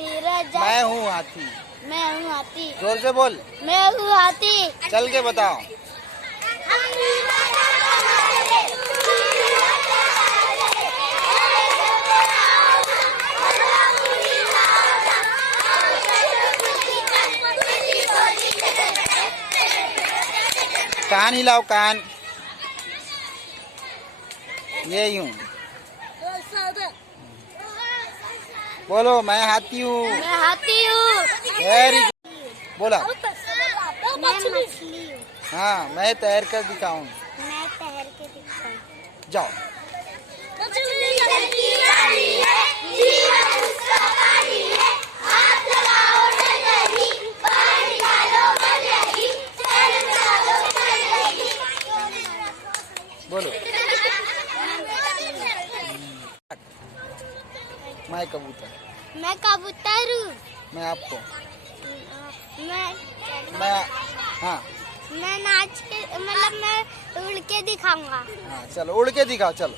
तीरथ मैं हूँ हाथी। मैं हूँ हाथी। जोर से बोल। मैं हूँ हाथी। चल के बताओ। कान हिलाओ, कान। ये यूं बोलो, मैं हाथी हूँ। मैं हाथी हूँ। Very good. बोला। मैं मछली हूँ। हाँ, मैं तैर कर दिखाऊं। मैं तैर के दिखाऊं। जाओ। मछली जल की रानी है, जीवन उसका पानी है, हाथ लगाओ नजरी, बाहर निकालो मजरी, तैर निकालो मजरी। बोलो। मैं कबूतर। मैं कबूतर हूँ। मैं आपको। मैं हाँ मैं नाच के मतलब मैं उड़ के दिखाऊंगा। हाँ, चलो उड़ के दिखाओ, चलो।